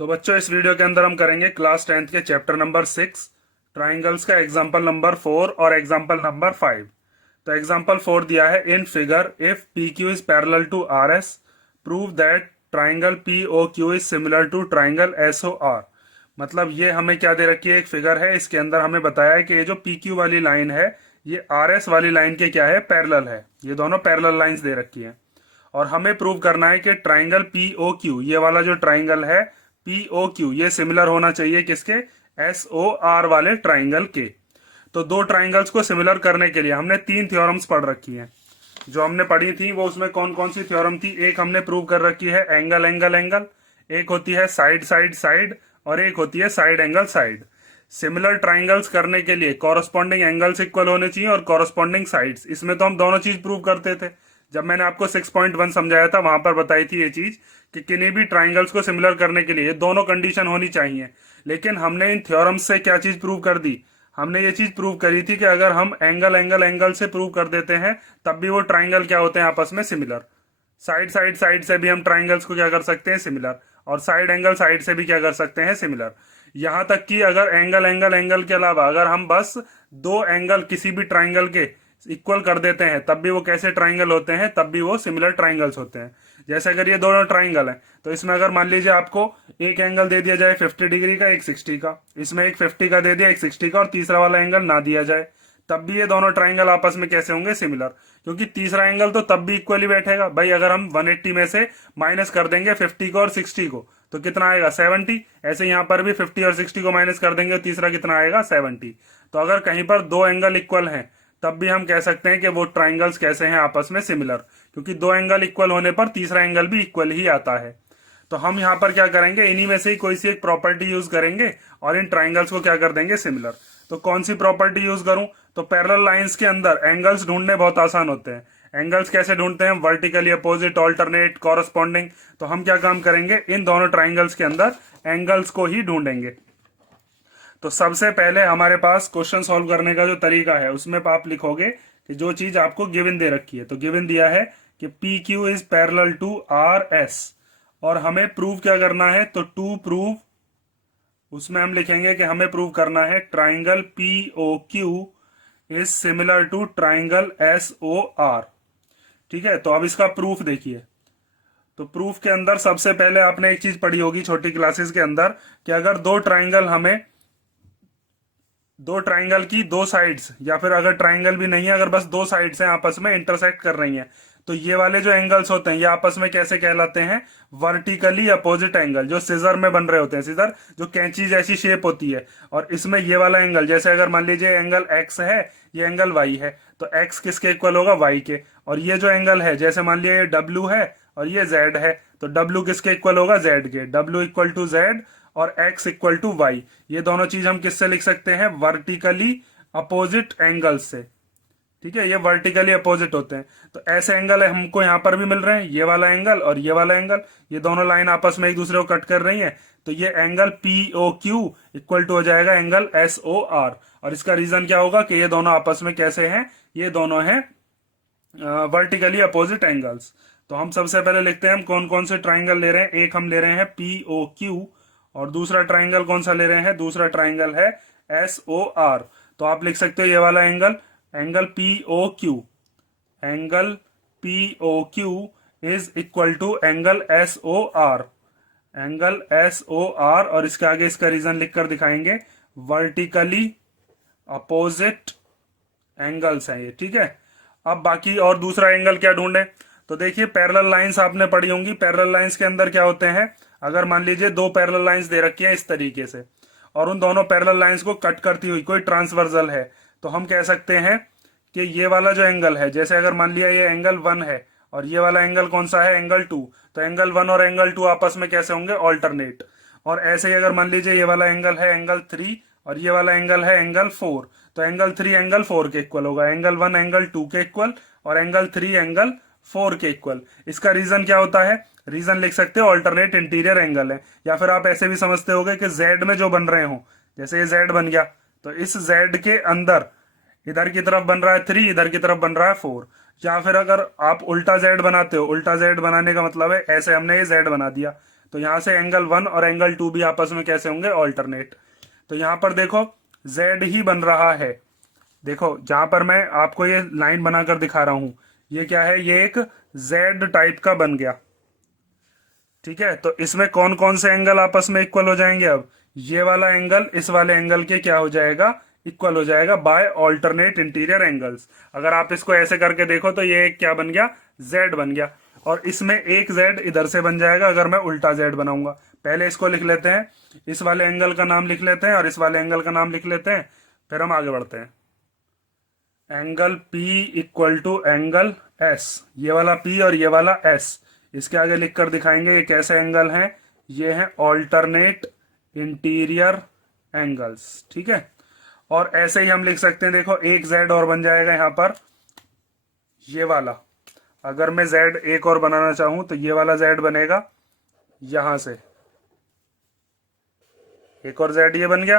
तो बच्चों इस वीडियो के अंदर हम करेंगे क्लास 10th के चैप्टर नंबर 6 ट्राइंगल्स का एग्जाम्पल नंबर 4 और एग्जाम्पल नंबर 5। तो एग्जाम्पल 4 दिया है in figure if P Q is parallel to R S prove that triangle P O Q is similar to triangle S O R. मतलब ये हमें क्या दे रखी है, एक फिगर है, इसके अंदर हमें बताया है कि ये जो पी क्यू वाली लाइन है ये आर एस वाली लाइन के क्या है, पैरेलल है। ये दोनों पैरेलल लाइंस दे रखी है और हमें प्रूव करना है कि ट्राइंगल पी ओ क्यू, ये वाला जो ट्राइंगल है पी ओ क्यू, ये सिमिलर होना चाहिए किसके, एस ओ आर वाले ट्राइंगल के। तो दो ट्राइंगल्स को सिमिलर करने के लिए हमने तीन थ्योरम्स पढ़ रखी हैं जो हमने पढ़ी थी। वो उसमें कौन कौन सी थ्योरम थी, एक हमने प्रूव कर रखी है एंगल एंगल एंगल, एक होती है साइड साइड साइड और एक होती है side angle side. Similar triangles करने के लिए कॉरस्पॉन्डिंग एंगल्स इक्वल होने चाहिए और कॉरस्पॉन्डिंग साइड्स। इसमें तो हम दोनों चीज प्रूव करते थे। जब मैंने आपको 6.1 समझाया था वहां पर बताई थी ये चीज कि किन्हीं भी ट्राइंगल्स को सिमिलर करने के लिए दोनों कंडीशन होनी चाहिए। लेकिन हमने इन थ्योरम्स से क्या चीज प्रूव कर दी, हमने ये चीज प्रूव करी थी कि अगर हम एंगल एंगल एंगल से प्रूव कर देते हैं तब भी वो ट्राइंगल क्या होते हैं, आपस में सिमिलर। साइड साइड साइड से भी हम ट्राइंगल्स को क्या कर सकते हैं, सिमिलर, और साइड एंगल साइड से भी क्या कर सकते हैं, सिमिलर। यहां तक कि अगर एंगल एंगल एंगल के अलावा अगर हम बस दो एंगल किसी भी ट्राइंगल के इक्वल कर देते हैं तब भी वो कैसे ट्राइंगल होते हैं, तब भी वो सिमिलर ट्राइंगल्स होते हैं। जैसे अगर ये दोनों ट्राइंगल हैं तो इसमें अगर मान लीजिए आपको एक एंगल दे दिया जाए 50 डिग्री का, एक 60 का, इसमें एक 50 का दे दिया, एक 60 का, और तीसरा वाला एंगल ना दिया जाए, तब भी ये दोनों ट्राइंगल आपस में कैसे होंगे, सिमिलर। क्योंकि तीसरा एंगल तो तब भी इक्वली बैठेगा भाई। अगर हम 180 में से माइनस कर देंगे 50 को और 60 को तो कितना आएगा, 70। ऐसे यहाँ पर भी 50 और 60 को माइनस कर देंगे, तीसरा कितना आएगा, 70। तो अगर कहीं पर दो एंगल इक्वल हैं तब भी हम कह सकते हैं कि वो ट्राइंगल्स कैसे हैं, आपस में सिमिलर। क्योंकि दो एंगल इक्वल होने पर तीसरा एंगल भी इक्वल ही आता है। तो हम यहाँ पर क्या करेंगे, इन्हीं में से ही कोई सी एक प्रॉपर्टी यूज करेंगे और इन ट्राइंगल्स को क्या कर देंगे, सिमिलर। तो कौन सी प्रॉपर्टी यूज करूं, तो पैरेलल लाइंस के अंदर एंगल्स ढूंढने बहुत आसान होते हैं। एंगल्स कैसे ढूंढते हैं, वर्टिकली, अपोजिट, ऑल्टरनेट, कॉरस्पॉन्डिंग। तो हम क्या काम करेंगे, इन दोनों ट्राइंगल्स के अंदर एंगल्स को ही ढूंढेंगे। तो सबसे पहले हमारे पास क्वेश्चन सॉल्व करने का जो तरीका है उसमें आप लिखोगे कि जो चीज आपको गिवन दे रखी है, तो गिवन दिया है कि P Q is parallel to R S और हमें प्रूव क्या करना है, तो टू प्रूव, उसमें हम लिखेंगे कि हमें प्रूव करना है triangle P O Q is similar to triangle S O R. ठीक है, तो अब इसका प्रूफ देखिए। तो प्रूफ के अंदर सबसे पहले आपने एक चीज पढ़ी होगी छोटी क्लासेस के अंदर कि अगर दो ट्राइंगल की दो साइड्स, या फिर अगर ट्राइंगल भी नहीं है, अगर बस दो साइड्स हैं आपस में इंटरसेक्ट कर रही हैं, तो ये वाले जो एंगल्स होते हैं ये आपस में कैसे कहलाते हैं, वर्टिकली अपोजिट एंगल। जो सीजर में बन रहे होते हैं, सीजर जो कैंची जैसी शेप होती है, और इसमें ये वाला एंगल, जैसे अगर मान लीजिए एंगल एक्स है, ये एंगल वाई है, तो एक्स किसके इक्वल होगा, वाई के। और ये जो एंगल है, जैसे मान लीजिए ये डब्ल्यू है और ये जेड है, तो डब्ल्यू किसके इक्वल होगा, जेड के। डब्ल्यू इक्वल टू जेड और x इक्वल टू वाई। ये दोनों चीज हम किससे लिख सकते हैं, वर्टिकली अपोजिट एंगल से। ठीक है, ये वर्टिकली अपोजिट होते हैं। तो ऐसे एंगल हमको यहाँ पर भी मिल रहे हैं, ये वाला एंगल और ये वाला एंगल, ये दोनों लाइन आपस में एक दूसरे को कट कर रही हैं। तो ये angle P O Q equal to हो जाएगा एंगल एस ओ आर। और इसका रीजन क्या होगा कि ये दोनों आपस में कैसे हैं, ये दोनों हैं वर्टिकली अपोजिट एंगल्स। तो हम सबसे पहले लिखते हैं हम कौन कौन से ट्राइंगल ले रहे हैं। एक हम ले रहे हैं पी ओ क्यू और दूसरा ट्राइंगल कौन सा ले रहे हैं, दूसरा ट्राइंगल है एस ओ आर। तो आप लिख सकते हो ये वाला angle, angle P O Q, angle P O Q is equal to angle S O R, angle S O R. और इसके आगे इसका रीजन लिखकर दिखाएंगे, वर्टिकली अपोजिट एंगल्स हैं ये। ठीक है, अब बाकी और दूसरा एंगल क्या ढूंढे, तो देखिए पैरेलल लाइंस आपने पढ़ी होंगी। पैरेलल लाइंस के अंदर क्या होते हैं, अगर मान लीजिए दो पैरेलल लाइंस दे रखी हैं इस तरीके से और उन दोनों पैरेलल लाइंस को कट करती हुई कोई ट्रांसवर्सल है, तो हम कह सकते हैं कि ये वाला जो एंगल है, जैसे अगर मान लिया ये एंगल 1 है और ये वाला एंगल कौन सा है, एंगल 2, तो एंगल 1 और एंगल 2 आपस में कैसे होंगे, ऑल्टरनेट। और ऐसे ही अगर मान लीजिए ये वाला एंगल है एंगल 3 और ये वाला एंगल है एंगल 4, तो एंगल 3 एंगल 4 के इक्वल होगा, एंगल 1 एंगल 2 के इक्वल और एंगल 3 एंगल 4 के इक्वल। इसका रीजन क्या होता है, रीजन लिख सकते हो ऑल्टरनेट इंटीरियर एंगल है। या फिर आप ऐसे भी समझते होगे कि जेड में जो बन रहे हो, जैसे ये जेड बन गया, तो इस जेड के अंदर इधर की तरफ बन रहा है 3, इधर की तरफ बन रहा है 4। या फिर अगर आप उल्टा जेड बनाते हो, उल्टा जेड बनाने का मतलब है ऐसे हमने ये जेड बना दिया, तो यहाँ से एंगल 1 और एंगल 2 भी आपस में कैसे होंगे, ऑल्टरनेट। तो यहाँ पर देखो जेड ही बन रहा है। देखो जहां पर मैं आपको ये लाइन बनाकर दिखा रहा हूं, ये क्या है, ये एक जेड टाइप का बन गया। ठीक है, तो इसमें कौन कौन से एंगल आपस में इक्वल हो जाएंगे, अब ये वाला एंगल इस वाले एंगल के क्या हो जाएगा, इक्वल हो जाएगा बाय ऑल्टरनेट इंटीरियर एंगल्स। अगर आप इसको ऐसे करके देखो तो ये क्या बन गया, जेड बन गया। और इसमें एक जेड इधर से बन जाएगा अगर मैं उल्टा जेड बनाऊंगा। पहले इसको लिख लेते हैं, इस वाले एंगल का नाम लिख लेते हैं और इस वाले एंगल का नाम लिख लेते हैं, फिर हम आगे बढ़ते हैं। Angle P equal to angle S, ये वाला P और ये वाला S, इसके आगे लिखकर दिखाएंगे ये कैसे एंगल हैं, ये हैं ऑल्टरनेट इंटीरियर एंगल्स। ठीक है, और ऐसे ही हम लिख सकते हैं, देखो एक Z और बन जाएगा यहां पर, ये वाला। अगर मैं Z एक और बनाना चाहूं तो ये वाला Z बनेगा यहां से, एक और Z ये बन गया।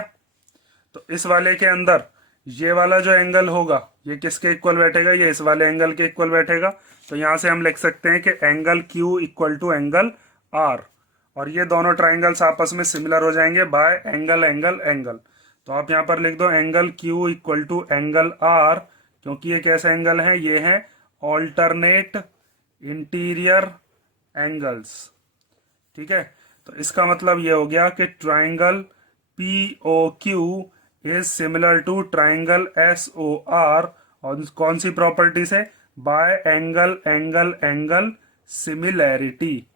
तो इस वाले के अंदर ये वाला जो एंगल होगा ये किसके इक्वल बैठेगा, ये इस वाले एंगल के इक्वल बैठेगा। तो यहां से हम लिख सकते हैं कि angle Q equal to angle R, और ये दोनों ट्राइंगल्स आपस में सिमिलर हो जाएंगे बाय एंगल एंगल एंगल। तो आप यहां पर लिख दो angle Q equal to angle R, क्योंकि ये कैसे एंगल है, ये है ऑल्टरनेट इंटीरियर एंगल्स। ठीक है, तो इसका मतलब ये हो गया कि triangle POQ is similar to triangle SOR, और कौन सी प्रॉपर्टी से, by angle angle angle similarity.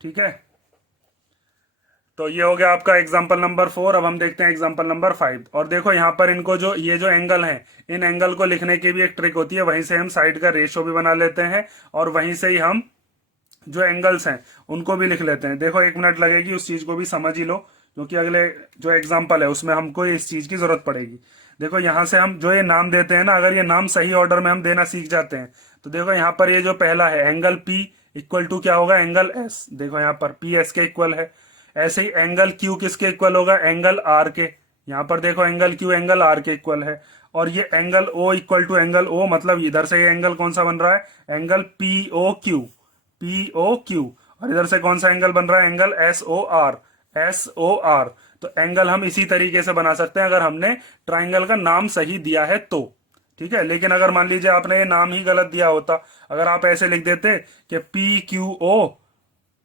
ठीक है, तो ये हो गया आपका एग्जांपल नंबर 4। अब हम देखते हैं एग्जांपल नंबर 5। और देखो यहाँ पर इनको जो ये जो एंगल हैं, इन एंगल को लिखने की भी एक ट्रिक होती है, वहीं से हम साइड का रेशो भी बना लेते हैं और वहीं से ही हम जो एंगल्स हैं उनको भी लिख लेते हैं। देखो 1 मिनट लगेगी, उस चीज को भी समझ ही लो, क्योंकि अगले जो एग्जाम्पल है उसमें हमको इस चीज की जरूरत पड़ेगी। देखो यहां से हम जो ये नाम देते हैं ना, अगर ये नाम सही ऑर्डर में हम देना सीख जाते हैं तो देखो यहाँ पर ये जो पहला है एंगल P इक्वल टू क्या होगा, एंगल S। देखो यहाँ पर P S के इक्वल है। ऐसे ही एंगल Q किसके इक्वल होगा, एंगल R के। यहाँ पर देखो एंगल Q एंगल R के इक्वल है। और ये angle O equal to angle O, मतलब इधर से ये एंगल कौन सा बन रहा है, एंगल POQ, POQ। और इधर से कौन सा एंगल बन रहा है, एंगल SOR, SOR। तो एंगल हम इसी तरीके से बना सकते हैं अगर हमने ट्राइंगल का नाम सही दिया है तो। ठीक है, लेकिन अगर मान लीजिए आपने ये नाम ही गलत दिया होता, अगर आप ऐसे लिख देते कि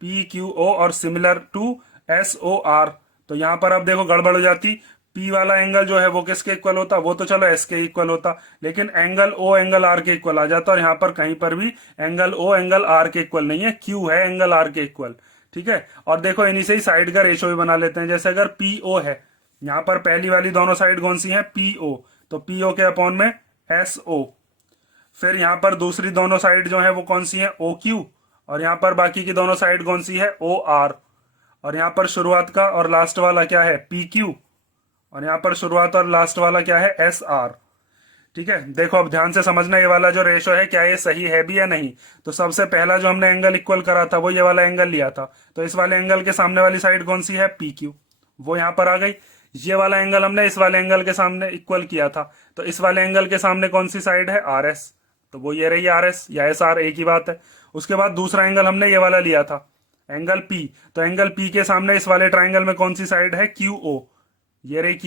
PQO और सिमिलर टू SOR, तो यहां पर अब देखो गड़बड़ हो जाती। P वाला एंगल जो है वो किसके इक्वल होता, वो तो चलो S के इक्वल होता, लेकिन एंगल O एंगल R के इक्वल आ जाता, और यहाँ पर कहीं पर भी एंगल O एंगल R के इक्वल नहीं है, Q है एंगल R के इक्वल। ठीक है, और देखो इन्हीं से ही साइड का रेशो भी बना लेते हैं। जैसे अगर PO है, यहाँ पर पहली वाली दोनों साइड कौन सी है, PO, तो PO के अपॉन में SO। फिर यहाँ पर दूसरी दोनों साइड जो है वो कौन सी है, OQ, और यहाँ पर बाकी की दोनों साइड कौन सी है, OR। और यहाँ पर शुरुआत का और लास्ट वाला क्या है, PQ, और यहाँ पर शुरुआत और लास्ट वाला क्या है, SR। ठीक है, देखो अब ध्यान से समझना, ये वाला जो रेशो है क्या ये सही है भी या नहीं। तो सबसे पहला जो हमने एंगल इक्वल करा था वो ये वाला एंगल लिया था, तो इस वाले एंगल के सामने वाली साइड कौन सी है, PQ, वो यहाँ पर आ गई। ये वाला एंगल हमने इस वाले एंगल के सामने इक्वल किया था, तो इस वाले एंगल के सामने कौन सी साइड है, RS, तो वो ये रही RS या SR, एक ही बात है। उसके बाद दूसरा एंगल हमने ये वाला लिया था, एंगल P, तो एंगल P के सामने इस वाले ट्राइंगल में कौन सी साइड है, QO, ये रही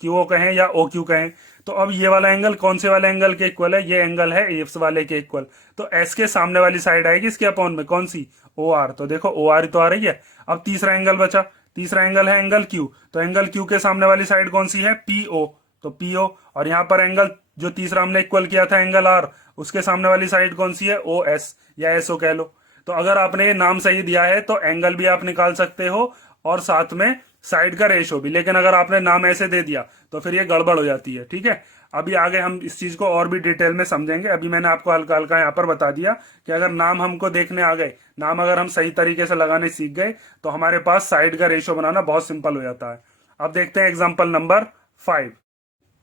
QO कहें या OQ कहें। तो अब ये वाला एंगल कौन से वाले एंगल के इक्वल है, ये एंगल है इस वाले के इक्वल, तो S के सामने वाली साइड आएगी इसके अपॉन में कौन सी, OR, तो देखो OR तो आ रही है। अब तीसरा एंगल बचा, तीसरा एंगल है एंगल Q, तो एंगल Q के सामने वाली साइड कौन सी है, PO, तो PO। और यहाँ पर एंगल जो तीसरा हमने इक्वल किया था एंगल R, उसके सामने वाली साइड कौन सी है, OS या SO कह लो। तो अगर आपने ये नाम सही दिया है तो एंगल भी आप निकाल सकते हो और साथ में साइड का रेशो भी, लेकिन अगर आपने नाम ऐसे दे दिया तो फिर ये गड़बड़ हो जाती है। ठीक है, अभी आगे हम इस चीज को और भी डिटेल में समझेंगे। अभी मैंने आपको हल्का हल्का यहाँ पर बता दिया कि अगर नाम हमको देखने आ गए, नाम अगर हम सही तरीके से लगाने सीख गए तो हमारे पास साइड का रेशो बनाना बहुत सिंपल हो जाता है। अब देखते हैं एग्जाम्पल नंबर 5।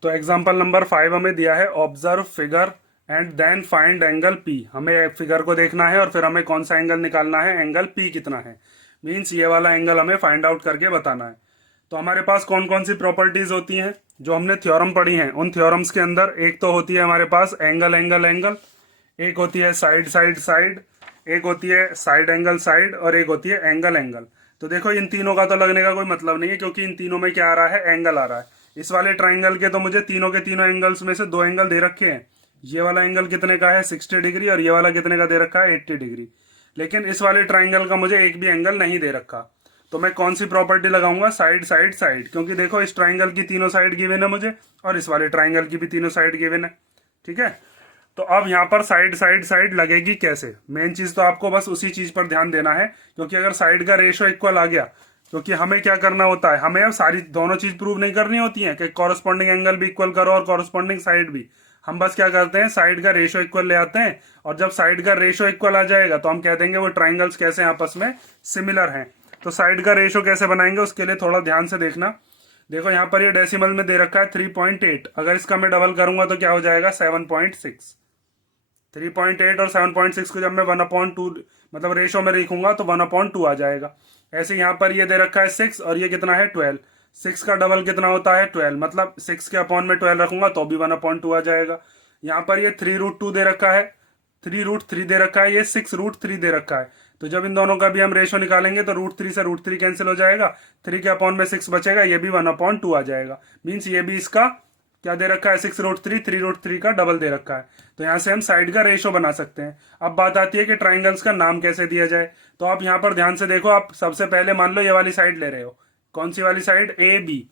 तो एग्जाम्पल नंबर 5 हमें दिया है, observe figure and then find angle P। हमें फिगर को देखना है और फिर हमें कौन सा एंगल निकालना है, एंगल P कितना है, मीन्स ये वाला एंगल हमें फाइंड आउट करके बताना है। तो हमारे पास कौन कौन सी प्रॉपर्टीज होती हैं जो हमने थ्योरम पढ़ी हैं, उन थ्योरम्स के अंदर एक तो होती है हमारे पास एंगल एंगल एंगल, एक होती है साइड साइड साइड, एक होती है साइड एंगल साइड, और एक होती है एंगल एंगल। तो देखो इन तीनों का तो लगने का कोई मतलब नहीं है, क्योंकि इन तीनों में क्या आ रहा है, एंगल आ रहा है। इस वाले ट्राइंगल के तो मुझे तीनों के तीनों एंगल्स में से दो एंगल दे रखे हैं। ये वाला एंगल कितने का है, 60 डिग्री, और ये वाला कितने का दे रखा है, 80 डिग्री। लेकिन इस वाले ट्राइंगल का मुझे एक भी एंगल नहीं दे रखा। तो मैं कौन सी प्रॉपर्टी लगाऊंगा, साइड साइड साइड, क्योंकि देखो इस ट्राइंगल की तीनों साइड गिवन है मुझे, और इस वाले ट्राइंगल की भी तीनों साइड गिवन है। ठीक है, तो अब यहाँ पर साइड साइड साइड लगेगी कैसे, मेन चीज तो आपको बस उसी चीज पर ध्यान देना है, क्योंकि अगर साइड का रेशो इक्वल आ गया, क्योंकि हमें क्या करना होता है, हमें अब सारी दोनों चीज प्रूव नहीं करनी होती है कि कॉरस्पॉन्डिंग एंगल भी इक्वल करो और कॉरस्पॉन्डिंग साइड भी। हम बस क्या करते हैं, साइड का रेशो इक्वल ले आते हैं, और जब साइड का रेशो इक्वल आ जाएगा तो हम कह देंगे वो ट्राइंगल्स कैसे आपस में सिमिलर हैं। तो साइड का रेशो कैसे बनाएंगे, उसके लिए थोड़ा ध्यान से देखना। देखो यहाँ पर ये डेसिमल में दे रखा है 3.8, अगर इसका मैं डबल करूंगा तो क्या हो जाएगा, 7.6। 3.8 और 7.6 को जब मैं 1/2 मतलब रेशो में लिखूंगा तो 1/2 आ जाएगा। ऐसे यहाँ पर ये दे रखा है 6, और ये कितना है, 12। 6 का डबल कितना होता है, 12, मतलब 6 के अपॉन में 12 रखूंगा तो भी 1/2 आ जाएगा। यहाँ पर ये 3√2 दे रखा है, 3√3 दे रखा है, ये 6√3 दे रखा है। तो जब इन दोनों का भी हम रेशो निकालेंगे तो √3 से √3 कैंसिल हो जाएगा, 3 के अपॉन में 6 बचेगा, ये भी 1/2 आ जाएगा। मीन्स ये भी इसका क्या दे रखा है, 6√3, 3√3 का डबल दे रखा है। तो यहाँ से हम साइड का रेशो बना सकते हैं। अब बात आती है कि ट्राइंगल्स का नाम कैसे दिया जाए। तो आप यहाँ पर ध्यान से देखो, आप सबसे पहले मान लो ये वाली साइड ले रहे हो, कौन सी वाली साइड, ए बी।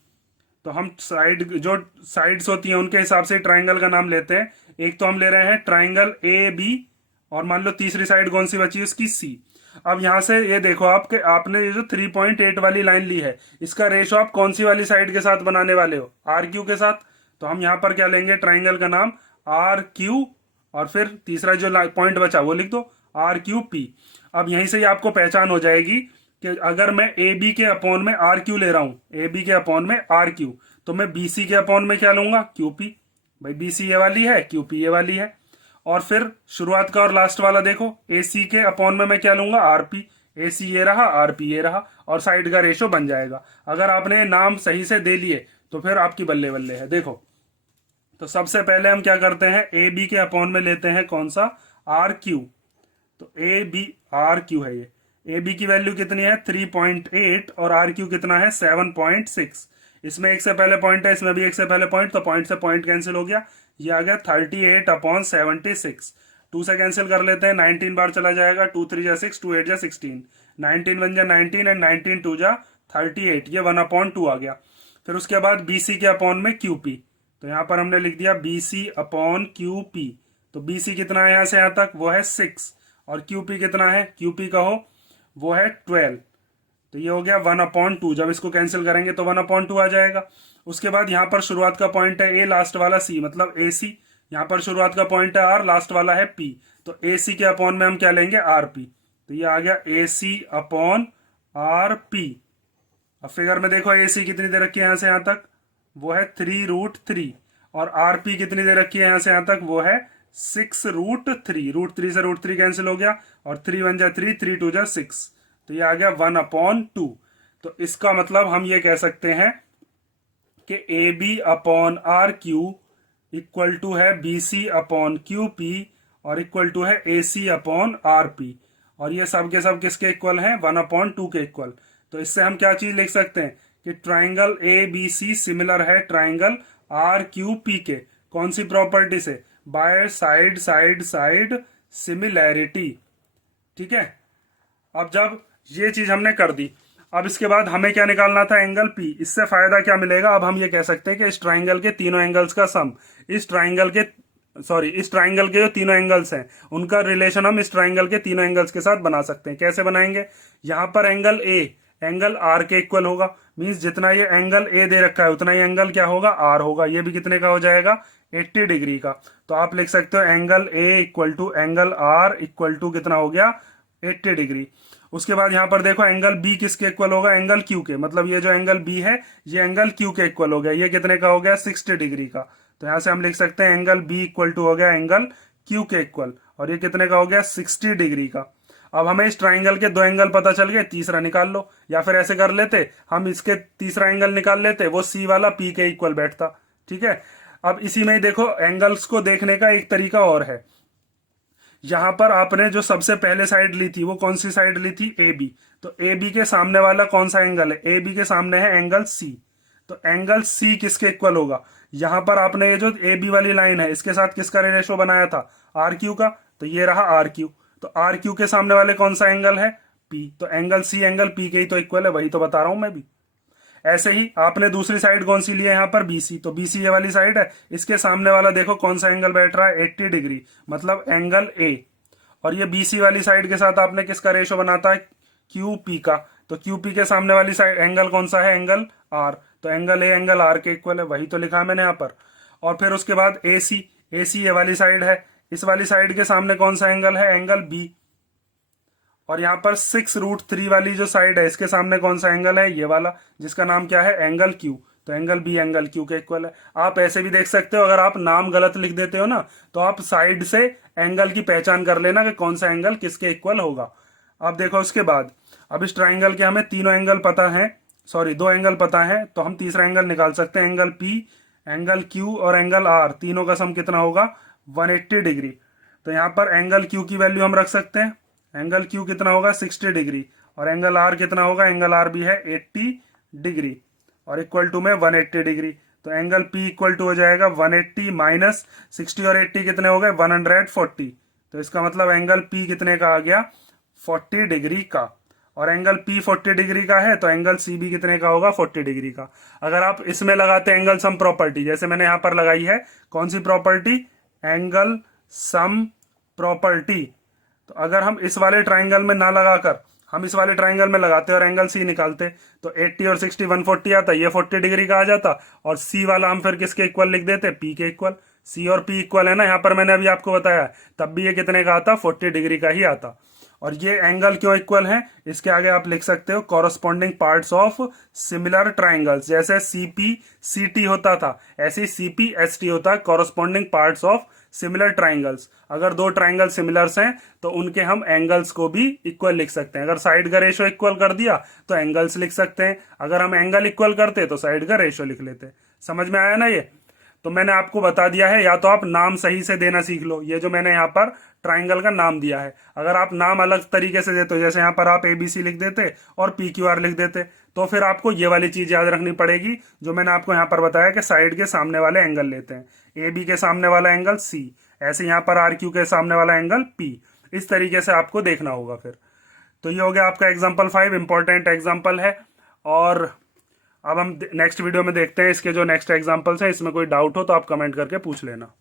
तो हम साइड, जो साइड्स होती हैं उनके हिसाब से ट्राइंगल का नाम लेते हैं। एक तो हम ले रहे हैं ट्राइंगल ए बी, और मान लो तीसरी साइड कौन सी बची, उसकी सी। अब यहां से ये देखो आप कि आपने ये जो 3.8 वाली लाइन ली है, इसका रेशो आप कौन सी वाली साइड के साथ बनाने वाले हो, आर क्यू के साथ। तो हम यहाँ पर क्या लेंगे, ट्राइंगल का नाम आर क्यू, और फिर तीसरा जो पॉइंट बचा वो लिख दो, आर क्यू पी। अब यहीं से ही आपको पहचान हो जाएगी कि अगर मैं ए बी के अपॉन में आर क्यू ले रहा हूं, ए बी के अपॉन में आर क्यू, तो मैं बी सी के अपॉन में क्या लूंगा, क्यू पी। भाई बी सी ये वाली है, क्यू पी ये वाली है। और फिर शुरुआत का और लास्ट वाला देखो, ए सी के अपॉन में मैं क्या लूंगा, आर पी। ए सी ये रहा, आर पी ये रहा, और साइड का रेशो बन जाएगा। अगर आपने नाम सही से दे लिए तो फिर आपकी बल्ले बल्ले है। देखो, तो सबसे पहले हम क्या करते हैं, ए बी के अपॉन में लेते हैं कौन सा, आर क्यू। तो ए बी आर क्यू है ये, ए बी की वैल्यू कितनी है, 3.8, और आर क्यू कितना है, 7.6। इसमें एक से पहले पॉइंट है, इसमें भी एक से पहले पॉइंट, तो पॉइंट से पॉइंट कैंसिल हो गया, ये आ गया 38/76। 2 से कैंसिल कर लेते हैं, 19 बार चला जाएगा, 2 3 जा 6, 2 8 जा 16, 19 1 जा 19, एंड 19 2 जा 38, ये 1/2 आ गया। फिर उसके बाद बी सी के अपॉन में क्यू पी, तो यहां पर हमने लिख दिया B C upon Q P. तो बी सी कितना है यहां से यहां तक, वो है 6, और क्यू पी कितना है, क्यू पी कहो, वो है 12। तो ये हो गया 1/2, जब इसको कैंसिल करेंगे तो 1/2 आ जाएगा। उसके बाद यहाँ पर शुरुआत का पॉइंट है ए, लास्ट वाला सी, मतलब ए सी। यहाँ पर शुरुआत का पॉइंट है आर, लास्ट वाला है पी, तो ए सी के अपॉन में हम क्या लेंगे, आर पी। तो ये आ गया ए सी अपॉन आर पी। अब फिगर में देखो ए सी कितनी दे रखी है यहां से यहां तक, वो है 3√3, और आर पी कितनी दे रखी है यहां से यहां तक, वो है 6√3। √3 से √3 कैंसिल हो गया, और 3 1 जा 3, 3 2 जा 6, तो ये आ गया 1/2। तो इसका मतलब हम ये कह सकते हैं कि A B upon R Q equal to है B C upon Q P, और इक्वल टू है A C upon R P. और ये सब के सब किसके इक्वल हैं, 1/2 के इक्वल। तो इससे हम क्या चीज लिख सकते हैं कि triangle A B C similar है ट्राइंगल आर क्यू पी के, कौन सी प्रॉपर्टी से, by side side side similarity. ठीक है, अब जब ये चीज हमने कर दी, अब इसके बाद हमें क्या निकालना था, एंगल पी। इससे फायदा क्या मिलेगा, अब हम ये कह सकते हैं कि इस ट्राइंगल के तीनों एंगल्स का सम, इस ट्राइंगल के जो तीनों एंगल्स हैं उनका रिलेशन हम इस ट्राइंगल के तीनों एंगल्स के साथ बना सकते हैं। कैसे बनाएंगे, यहां पर एंगल ए एंगल आर के इक्वल होगा, मींस जितना ये एंगल ए दे रखा है उतना ही एंगल क्या होगा, आर होगा। ये भी कितने का हो जाएगा, 80 डिग्री का। तो आप लिख सकते हो angle A equal to angle R equal to कितना हो गया, 80 डिग्री। उसके बाद यहां पर देखो एंगल बी किसके इक्वल होगा, एंगल क्यू के, मतलब ये जो एंगल बी है ये एंगल क्यू के इक्वल हो गया, ये कितने का हो गया, 60 डिग्री का। तो यहां से हम लिख सकते हैं एंगल बी इक्वल टू हो गया एंगल क्यू के इक्वल, और ये कितने का हो गया, 60 डिग्री का। अब हमें इस ट्राइंगल के दो एंगल पता चल गए, तीसरा निकाल लो, या फिर ऐसे कर लेते हम, इसके तीसरा एंगल निकाल लेते, वो सी वाला पी के इक्वल बैठता। ठीक है, अब इसी में ही देखो एंगल्स को देखने का एक तरीका और है। यहां पर आपने जो सबसे पहले साइड ली थी वो कौन सी साइड ली थी, ए बी। तो ए बी के सामने वाला कौन सा एंगल है, ए बी के सामने है एंगल सी। तो एंगल सी किसके इक्वल होगा, यहां पर आपने ये जो ए बी वाली लाइन है इसके साथ किसका रेशो बनाया था, आर क्यू का, तो ये रहा आर क्यू। तो आर क्यू के सामने वाले कौन सा एंगल है, पी। तो एंगल सी एंगल पी के ही तो इक्वल है, वही तो बता रहा हूं मैं भी। ऐसे ही आपने दूसरी साइड कौन सी ली है यहाँ पर, बीसी। तो बीसी ये वाली साइड है, इसके सामने वाला देखो कौन सा एंगल बैठ रहा है, 80 डिग्री, मतलब एंगल ए। और ये बीसी वाली साइड के साथ आपने किसका रेशो बनाता है, क्यू पी का। तो क्यू पी के सामने वाली साइड एंगल कौन सा है, एंगल आर। तो एंगल ए एंगल आर के इक्वल है, वही तो लिखा है मैंने यहाँ पर। और फिर उसके बाद ए सी, ए सी ये वाली साइड है, इस वाली साइड के सामने कौन सा एंगल है, एंगल बी। और यहाँ पर 6√3 वाली जो साइड है इसके सामने कौन सा एंगल है, ये वाला, जिसका नाम क्या है, एंगल क्यू। तो एंगल बी एंगल क्यू के इक्वल है। आप ऐसे भी देख सकते हो, अगर आप नाम गलत लिख देते हो ना तो आप साइड से एंगल की पहचान कर लेना कि कौन सा एंगल किसके इक्वल होगा। अब देखो उसके बाद, अब इस ट्राइंगल के हमें तीनों एंगल पता है, सॉरी 2 एंगल पता है, तो हम तीसरा एंगल निकाल सकते हैं। एंगल पी, एंगल क्यू और एंगल आर, तीनों का सम कितना होगा, 180 डिग्री। तो यहाँ पर एंगल क्यू की वैल्यू हम रख सकते हैं, एंगल क्यू कितना होगा, 60 डिग्री। और एंगल आर कितना होगा, एंगल आर भी है 80 डिग्री और इक्वल टू में 180 डिग्री। तो एंगल पी इक्वल टू हो जाएगा 180 माइनस 60 और 80 कितने हो गए, 140। तो इसका मतलब एंगल पी कितने का आ गया, 40 डिग्री का। और एंगल पी 40 डिग्री का है तो एंगल सी भी कितने का होगा, 40 डिग्री का। अगर आप इसमें लगाते एंगल सम प्रॉपर्टी, जैसे मैंने यहां पर लगाई है, कौन सी प्रॉपर्टी, एंगल सम प्रॉपर्टी। तो अगर हम इस वाले ट्राइंगल में ना लगाकर हम इस वाले ट्राइंगल में लगाते और एंगल सी निकालते तो 80 और 60 140 आता, ये 40 डिग्री का आ जाता। और सी वाला हम फिर किसके इक्वल लिख देते, पी के इक्वल। सी और पी इक्वल है ना, यहाँ पर मैंने अभी आपको बताया, तब भी ये कितने का आता, 40 डिग्री का ही आता। और ये एंगल क्यों इक्वल है, इसके आगे आप लिख सकते हो corresponding parts of similar triangles. जैसे सीपी सीटी होता था, ऐसे सीपी एसटी होता है, corresponding parts of similar triangles. अगर 2 ट्राइंगल सिमिलर्स हैं तो उनके हम एंगल्स को भी इक्वल लिख सकते हैं। अगर साइड का रेशो इक्वल कर दिया तो एंगल्स लिख सकते हैं, अगर हम एंगल इक्वल करते तो साइड का रेशो लिख लेते। समझ में आया ना ये। तो मैंने आपको बता दिया है, या तो आप नाम सही से देना सीख लो। ये जो मैंने यहाँ पर ट्राइंगल का नाम दिया है, अगर आप नाम अलग तरीके से देते हो, जैसे यहाँ पर आप एबीसी लिख देते और पी क्यू आर लिख देते, तो फिर आपको ये वाली चीज याद रखनी पड़ेगी जो मैंने आपको यहाँ पर बताया कि साइड के सामने वाले एंगल लेते हैं। ए बी के सामने वाला एंगल सी, ऐसे यहाँ पर आर क्यू के सामने वाला एंगल पी। इस तरीके से आपको देखना होगा फिर। तो ये हो गया आपका एग्जाम्पल 5, इंपॉर्टेंट एग्जाम्पल है। और अब हम नेक्स्ट वीडियो में देखते हैं इसके जो नेक्स्ट एग्जाम्पल्स हैं, इसमें कोई डाउट हो तो आप कमेंट करके पूछ लेना।